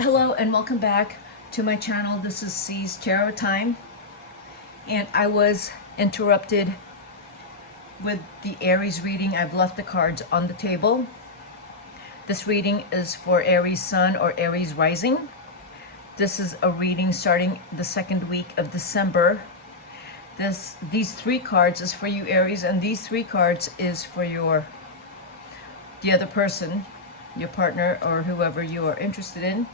Hello and welcome back to my channel. This is C's Tarot Time, and I was interrupted with the Aries reading. I've left the cards on the table. This reading is for Aries Sun or Aries Rising. This is a reading starting the second week of December. These three cards is for you, Aries, and these three cards is for the other person, your partner or whoever you are interested in.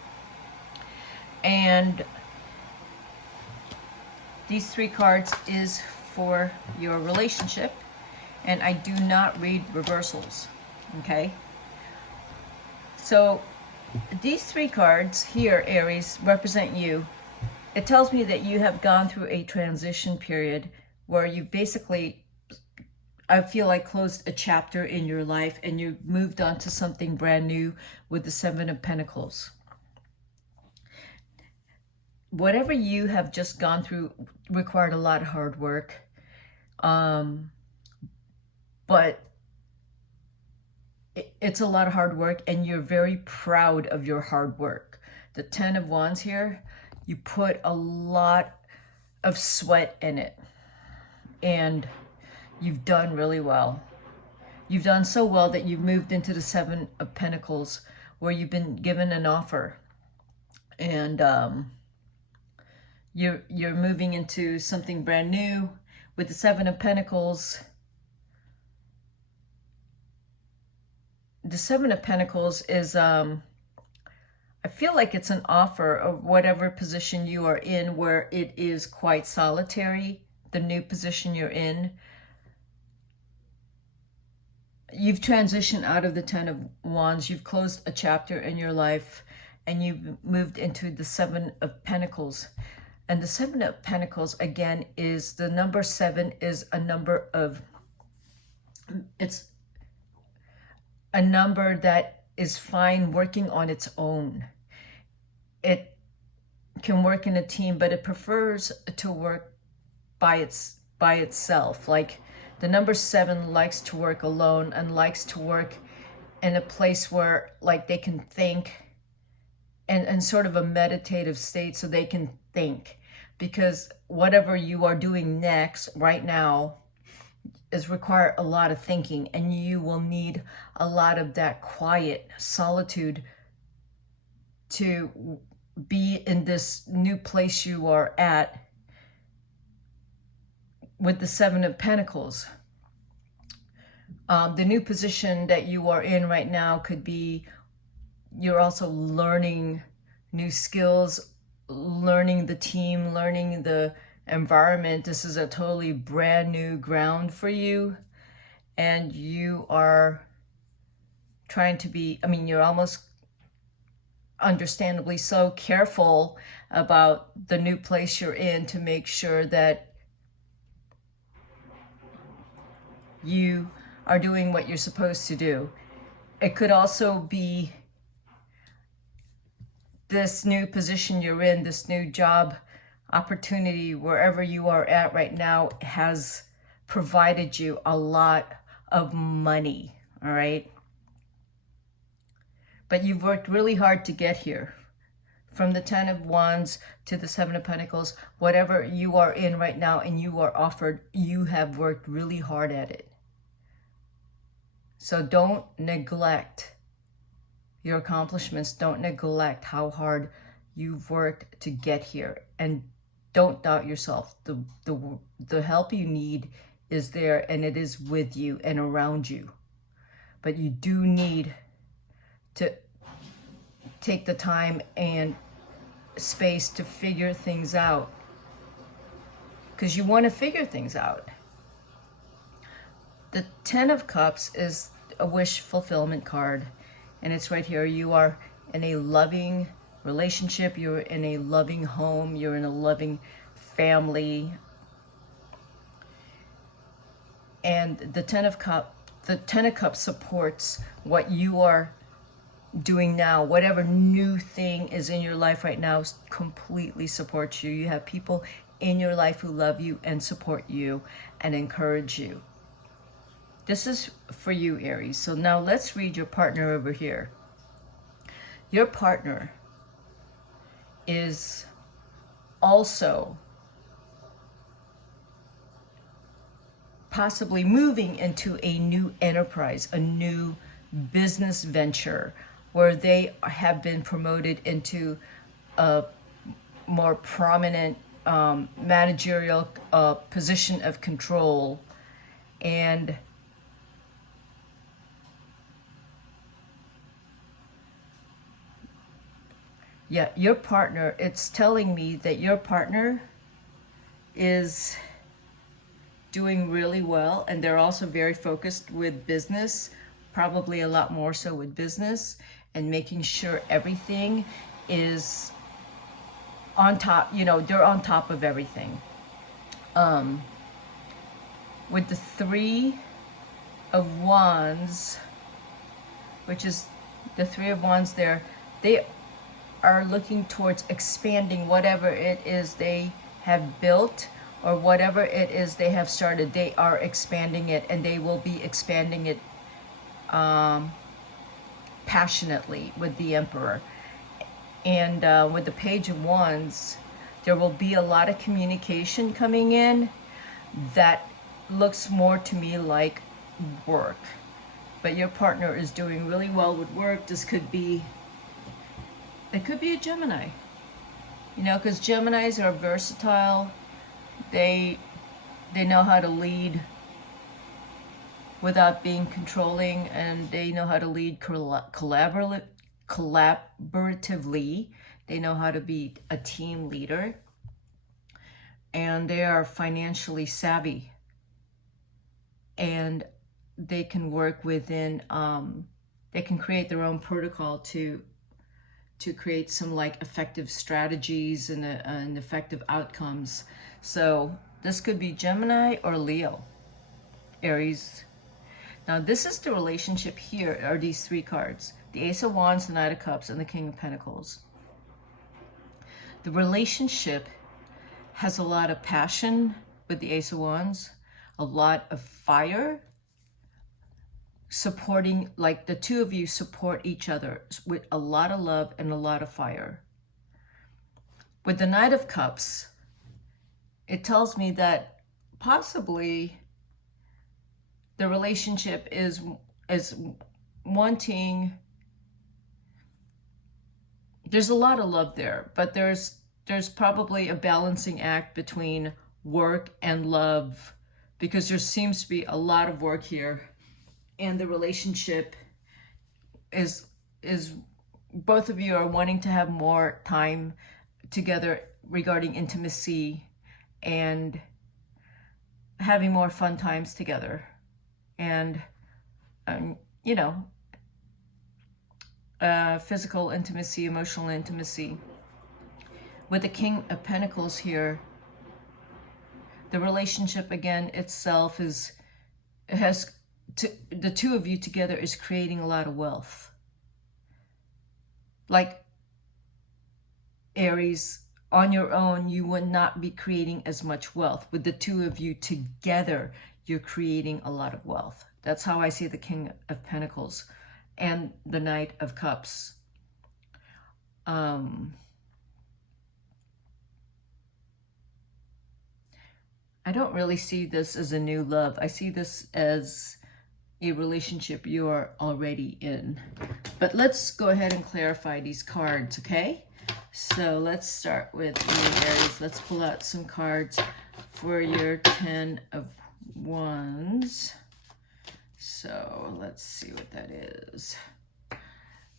And these three cards is for your relationship, and I do not read reversals, okay? So these three cards here, Aries, represent you. It tells me that you have gone through a transition period where you basically, I feel like, closed a chapter in your life and you moved on to something brand new with the Seven of Pentacles. Whatever you have just gone through required a lot of hard work, but it's a lot of hard work, and you're very proud of your hard work. The Ten of Wands here, you put a lot of sweat in it, and you've done really well. You've done so well that you've moved into the Seven of Pentacles, where you've been given an offer, and you're moving into something brand new with the Seven of Pentacles. The Seven of Pentacles is, I feel like it's an offer of whatever position you are in, where it is quite solitary, the new position you're in. You've transitioned out of the Ten of Wands, you've closed a chapter in your life, and you've moved into the Seven of Pentacles. And the Seven of Pentacles, again, is the number 7 is a number of, it's a number that is fine working on its own. It can work in a team, but it prefers to work by itself. Like the number 7 likes to work alone and likes to work in a place where, like, they can think and sort of a meditative state, so they can think, because whatever you are doing next right now is require a lot of thinking, and you will need a lot of that quiet solitude to be in this new place you are at with the Seven of Pentacles. The new position that you are in right now could be you're also learning new skills, learning the team, learning the environment. This is a totally brand new ground for you, and you are trying to be, I mean, you're almost understandably so careful about the new place you're in to make sure that you are doing what you're supposed to do. It could also be this new position you're in, this new job opportunity, wherever you are at right now, has provided you a lot of money, all right? But you've worked really hard to get here. From the Ten of Wands to the Seven of Pentacles, whatever you are in right now and you are offered, you have worked really hard at it. So don't neglect your accomplishments. Don't neglect how hard you've worked to get here, and don't doubt yourself. The help you need is there, and it is with you and around you. But you do need to take the time and space to figure things out, because you want to figure things out. The Ten of Cups is a wish fulfillment card, and it's right here. You are in a loving relationship, you're in a loving home, you're in a loving family. And the Ten of Cups supports what you are doing now. Whatever new thing is in your life right now completely supports you. You have people in your life who love you and support you and encourage you. This is for you, Aries. So now let's read your partner over here. Your partner is also possibly moving into a new enterprise, a new business venture, where they have been promoted into a more prominent managerial position of control. And yeah, your partner, it's telling me that your partner is doing really well, and they're also very focused with business, probably a lot more so with business, and making sure everything is on top, you know, they're on top of everything. With the Three of Wands, which is the Three of Wands there, they are looking towards expanding whatever it is they have built, or whatever it is they have started. They are expanding it, and they will be expanding it passionately with the Emperor. And with the Page of Wands, there will be a lot of communication coming in that looks more to me like work. But your partner is doing really well with work. This could be, it could be a Gemini. You know, because Geminis are versatile. They know how to lead without being controlling, and they know how to lead collaboratively. They know how to be a team leader, and they are financially savvy, and they can work within they can create their own protocol to create some like effective strategies and effective outcomes. So this could be Gemini or Leo, Aries. Now this is the relationship. Here are these three cards: the Ace of Wands, the Knight of Cups, and the King of Pentacles. The relationship has a lot of passion with the Ace of Wands, a lot of fire, supporting, like the two of you support each other with a lot of love and a lot of fire. With the Knight of Cups, it tells me that possibly the relationship is wanting, there's a lot of love there, but there's probably a balancing act between work and love, because there seems to be a lot of work here, and the relationship is both of you are wanting to have more time together regarding intimacy and having more fun times together, and you know, physical intimacy, emotional intimacy. With the King of Pentacles here, the relationship again itself the two of you together is creating a lot of wealth. Like Aries, on your own, you would not be creating as much wealth. With the two of you together, you're creating a lot of wealth. That's how I see the King of Pentacles and the Knight of Cups. I don't really see this as a new love. I see this as a relationship you are already in. But let's go ahead and clarify these cards, okay? So let's start with you, Aries. Let's pull out some cards for your 10 of Wands. So let's see what that is.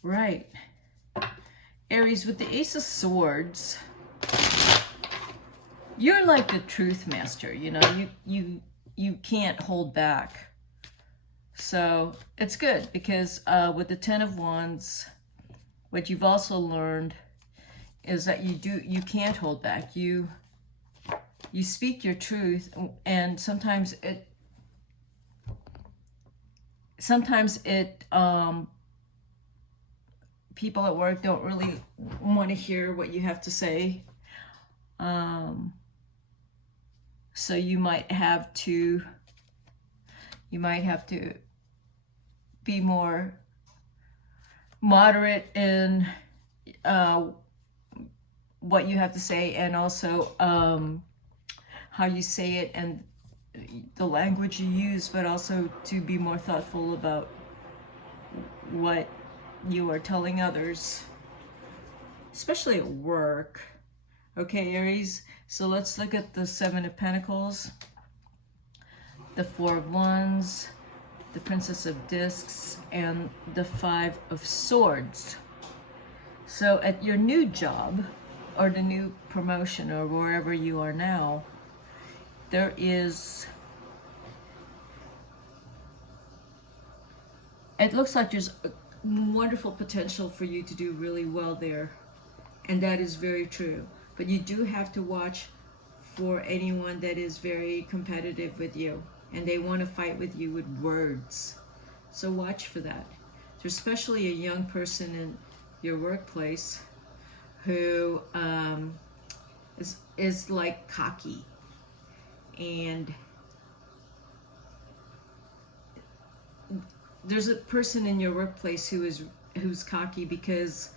Right. Aries, with the Ace of Swords, you're like the truth master, you know, you can't hold back. So it's good, because with the 10 of Wands, what you've also learned is that you can't hold back. You speak your truth, and sometimes it people at work don't really want to hear what you have to say. So you might have to be more moderate in what you have to say, and also how you say it and the language you use, but also to be more thoughtful about what you are telling others, especially at work. Okay, Aries, so let's look at the Seven of Pentacles, the Four of Wands, the Princess of Discs, and the Five of Swords. So at your new job, or the new promotion, or wherever you are now, there is, it looks like there's a wonderful potential for you to do really well there. And that is very true. But you do have to watch for anyone that is very competitive with you, and they want to fight with you with words. So watch for that. There's especially a young person in your workplace who is like cocky, and there's a person in your workplace who's cocky because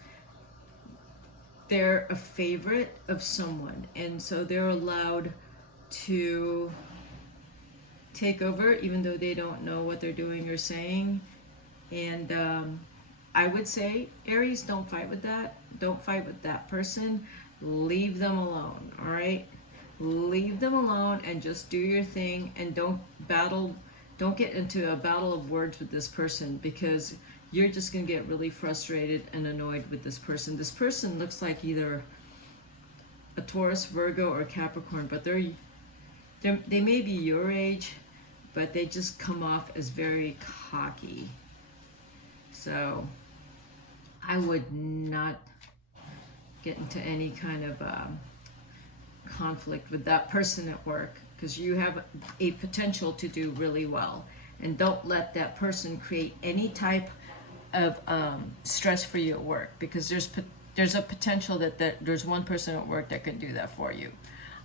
they're a favorite of someone, and so they're allowed to take over even though they don't know what they're doing or saying. And I would say, Aries, don't fight with that. Don't fight with that person. Leave them alone, all right? Leave them alone and just do your thing, and don't get into a battle of words with this person, because you're just going to get really frustrated and annoyed with this person. This person looks like either a Taurus, Virgo, or Capricorn, but they may be your age, but they just come off as very cocky. So I would not get into any kind of conflict with that person at work, because you have a potential to do really well. And don't let that person create any type of stress for you at work, because there's a potential that there's one person at work that can do that for you.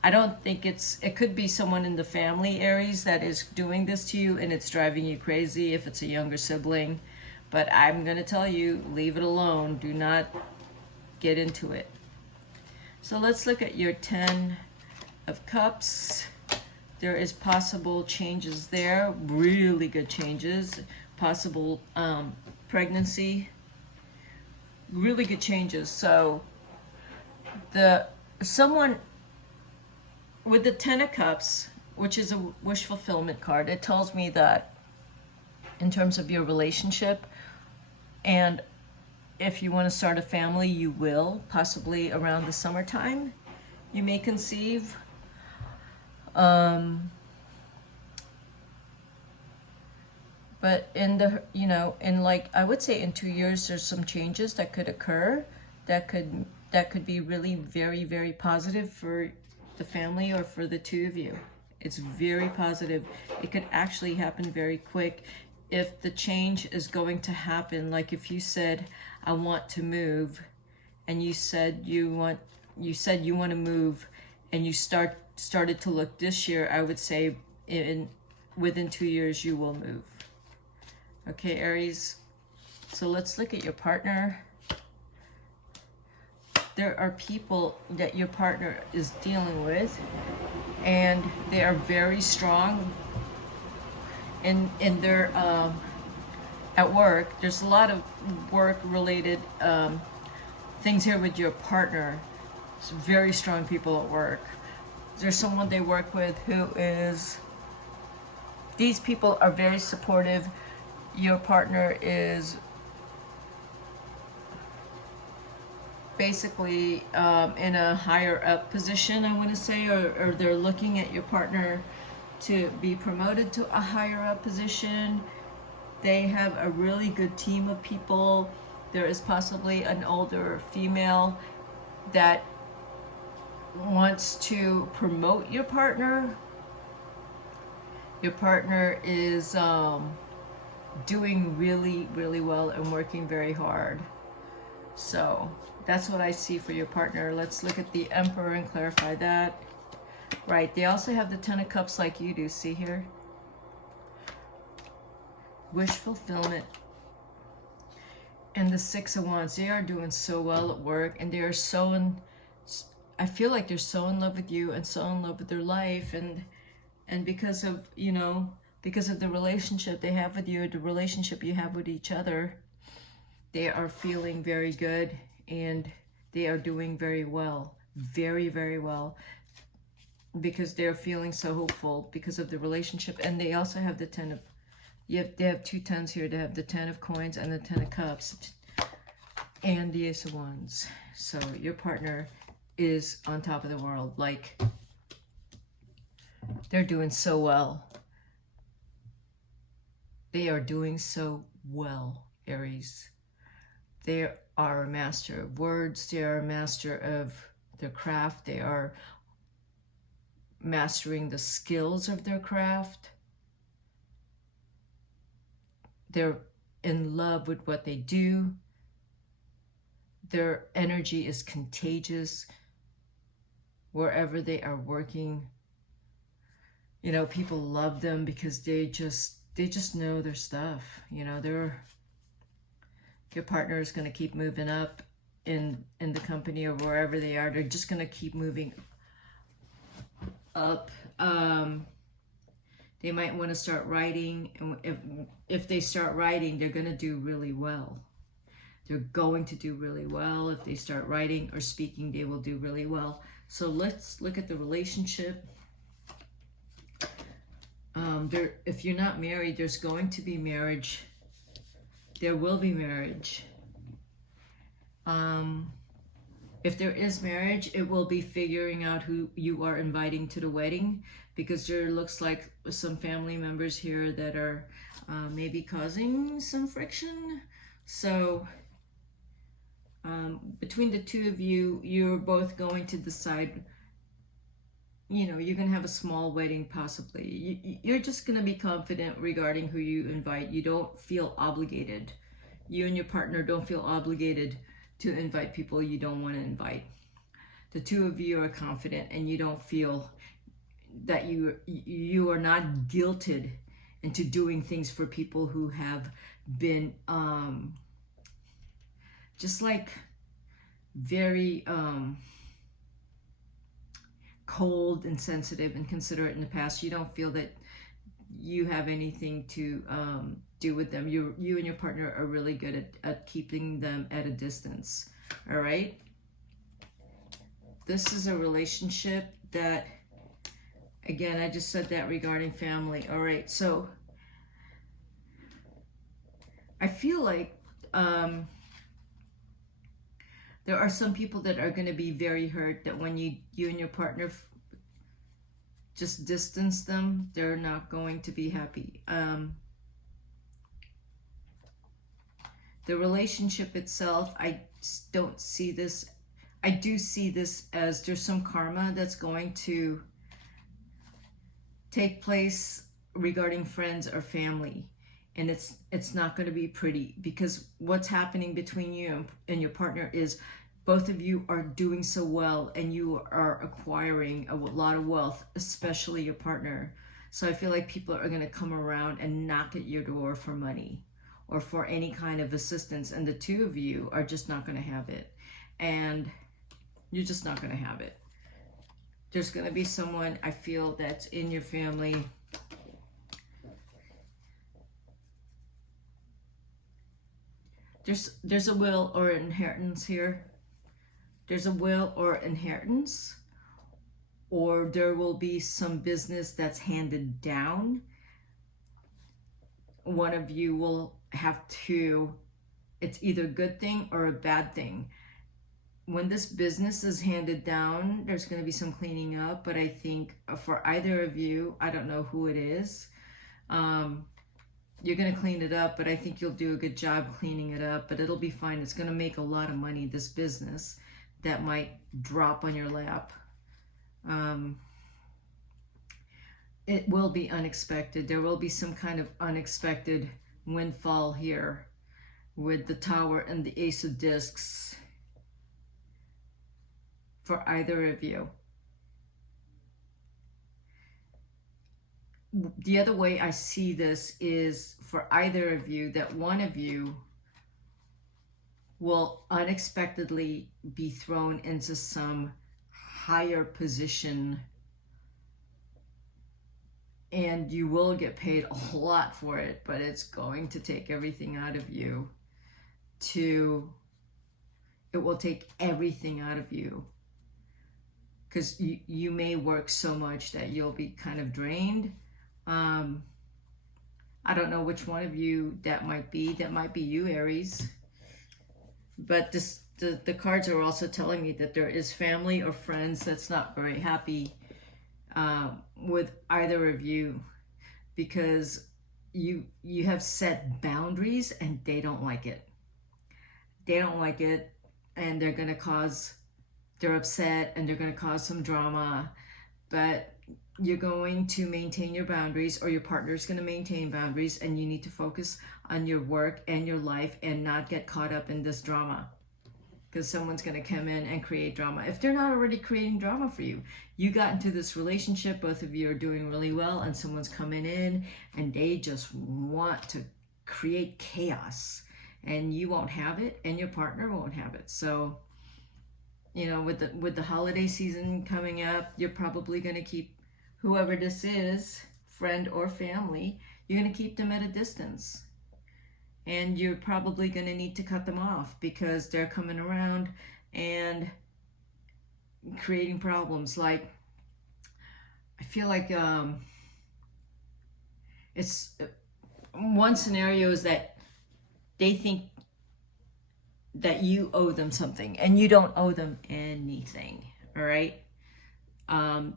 I don't think it could be someone in the family, Aries, that is doing this to you, and it's driving you crazy if it's a younger sibling. But I'm going to tell you, leave it alone. Do not get into it. So let's look at your 10 of Cups. There is possible changes there, really good changes. Possible pregnancy, really good changes. So someone with the 10 of Cups, which is a wish fulfillment card, it tells me that in terms of your relationship, and if you want to start a family, you will, possibly around the summertime, you may conceive. But in the, in like, I would say in 2 years, there's some changes that could occur that could be really very, very positive for the family or for the two of you. It's very positive. It could actually happen very quick. If the change is going to happen, like if you said, I want to move, and you said you want to move, and you started to look this year, I would say within 2 years you will move. Okay, Aries. So let's look at your partner. There are people that your partner is dealing with, and they are very strong in their at work. There's a lot of work related things here with your partner. It's very strong people at work. There's someone they work with who is, these people are very supportive. Your partner is basically in a higher up position, I want to say, or they're looking at your partner to be promoted to a higher up position. They have a really good team of people. There is possibly an older female that wants to promote your partner. Your partner is doing really, really well and working very hard. So that's what I see for your partner. Let's look at the Emperor and clarify that. Right, they also have the 10 of Cups like you do. See here? Wish fulfillment. And the 6 of Wands. They are doing so well at work, and they are I feel like they're so in love with you and so in love with their life, and because of, you know, because of the relationship they have with you, the relationship you have with each other, they are feeling very good, and they are doing very well, very, very well, because they're feeling so hopeful because of the relationship. And they also have the 10 of, they have 2 10s here. They have the 10 of coins and the 10 of cups and the Ace of Wands. So your partner is on top of the world. Like, they're doing so well. They are doing so well, Aries. They are a master of words. They are a master of their craft. They are mastering the skills of their craft. They're in love with what they do. Their energy is contagious wherever they are working. You know, people love them because they just know their stuff. You know, your partner is going to keep moving up in the company or wherever they are. They're just going to keep moving up. They might want to start writing, and if they start writing, they're going to do really well. They're going to do really well. If they start writing or speaking, they will do really well. So let's look at the relationship. If you're not married, there's going to be marriage. There will be marriage. If there is marriage, it will be figuring out who you are inviting to the wedding, because there looks like some family members here that are maybe causing some friction. So between the two of you, you're both going to decide, you know, you're going to have a small wedding possibly. You're just going to be confident regarding who you invite. You don't feel obligated. You and your partner don't feel obligated to invite people you don't want to invite. The two of you are confident, and you don't feel that you are not guilted into doing things for people who have been just like very cold and sensitive and considerate in the past. You don't feel that you have anything to do with them. You and your partner are really good at keeping them at a distance. All right. This is a relationship that, again, I just said that regarding family. All right. So I feel like there are some people that are going to be very hurt that when you and your partner just distance them, they're not going to be happy. The relationship itself, I don't see this. I do see this as there's some karma that's going to take place regarding friends or family. And it's not going to be pretty, because what's happening between you and your partner is both of you are doing so well, and you are acquiring a lot of wealth, especially your partner. So I feel like people are going to come around and knock at your door for money or for any kind of assistance, and the two of you are just not going to have it. And you're just not going to have it. There's going to be someone, I feel, that's in your family. There's a will or inheritance here. There's a will or inheritance, or there will be some business that's handed down. One of you will have to, it's either a good thing or a bad thing. When this business is handed down, there's going to be some cleaning up, but I think for either of you, I don't know who it is, you're going to clean it up, but I think you'll do a good job cleaning it up, but it'll be fine. It's going to make a lot of money, this business that might drop on your lap. It will be unexpected. There will be some kind of unexpected windfall here with the Tower and the Ace of Discs for either of you. The other way I see this is for either of you, that one of you will unexpectedly be thrown into some higher position, and you will get paid a lot for it, but it's going to take everything out of you it will take everything out of you, because you may work so much that you'll be kind of drained. I don't know which one of you that might be. That might be you, Aries. But the cards are also telling me that there is family or friends that's not very happy with either of you, because you have set boundaries and they don't like it. They don't like it, and they're upset, and they're going to cause some drama. But you're going to maintain your boundaries, or your partner's going to maintain boundaries, and you need to focus on your work and your life and not get caught up in this drama, because someone's going to come in and create drama. If they're not already creating drama for you, you got into this relationship, both of you are doing really well, and someone's coming in and they just want to create chaos, and you won't have it and your partner won't have it. So, you know, with the holiday season coming up, you're probably going to keep whoever this is, friend or family, you're going to keep them at a distance. And you're probably going to need to cut them off, because they're coming around and creating problems. Like, I feel like it's one scenario is that they think that you owe them something, and you don't owe them anything. All right. I'm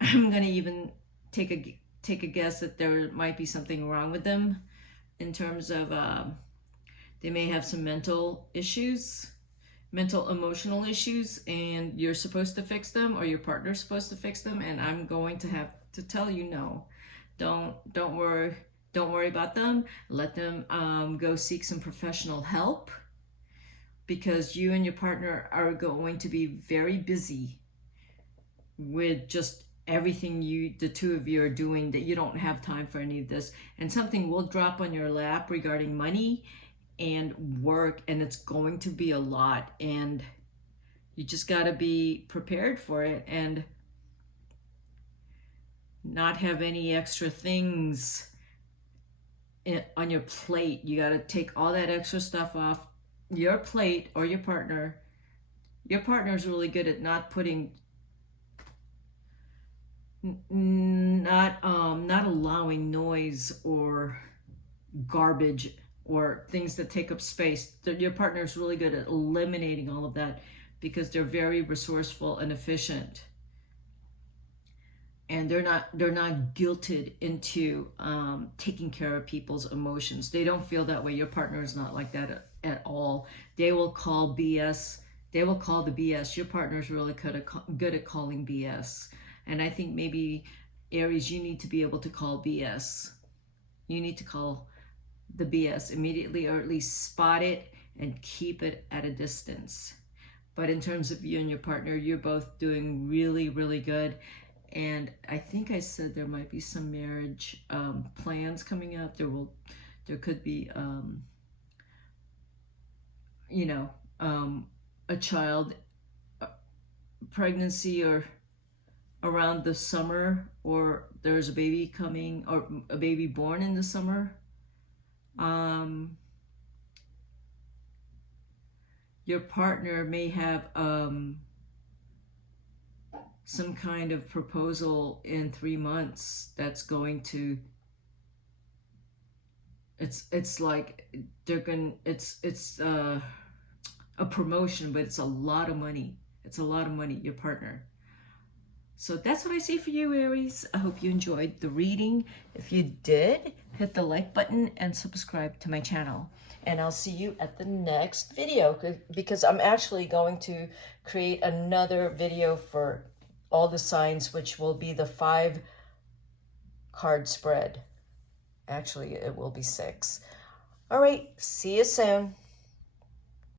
going to even take a guess that there might be something wrong with them, in terms of they may have some mental emotional issues, and you're supposed to fix them, or your partner's supposed to fix them, and I'm going to have to tell you, no, don't worry about them. Let them go seek some professional help, because you and your partner are going to be very busy with just everything the two of you are doing, that you don't have time for any of this, and something will drop on your lap regarding money and work, and it's going to be a lot, and you just got to be prepared for it and not have any extra things on your plate. You got to take all that extra stuff off your plate, or your partner. Your partner's really good at not putting not allowing noise or garbage or things that take up space. Your partner is really good at eliminating all of that, because they're very resourceful and efficient, and they're not guilted into taking care of people's emotions. They don't feel that way. Your partner is not like that at all. They will call BS. They will call the BS. Your partner is really good at calling BS. And I think maybe, Aries, you need to be able to call BS. You need to call the BS immediately, or at least spot it and keep it at a distance. But in terms of you and your partner, you're both doing really, really good. And I think I said there might be some marriage plans coming up. There could be, a child pregnancy, or around the summer, or there's a baby coming, or a baby born in the summer. Your partner may have some kind of proposal in 3 months that's going to, it's like it's a promotion, but it's a lot of money. It's a lot of money, your partner. So that's what I see for you, Aries. I hope you enjoyed the reading. If you did, hit the like button and subscribe to my channel. And I'll see you at the next video, because I'm actually going to create another video for all the signs, which will be the 5 card spread. Actually, it will be 6. All right, see you soon.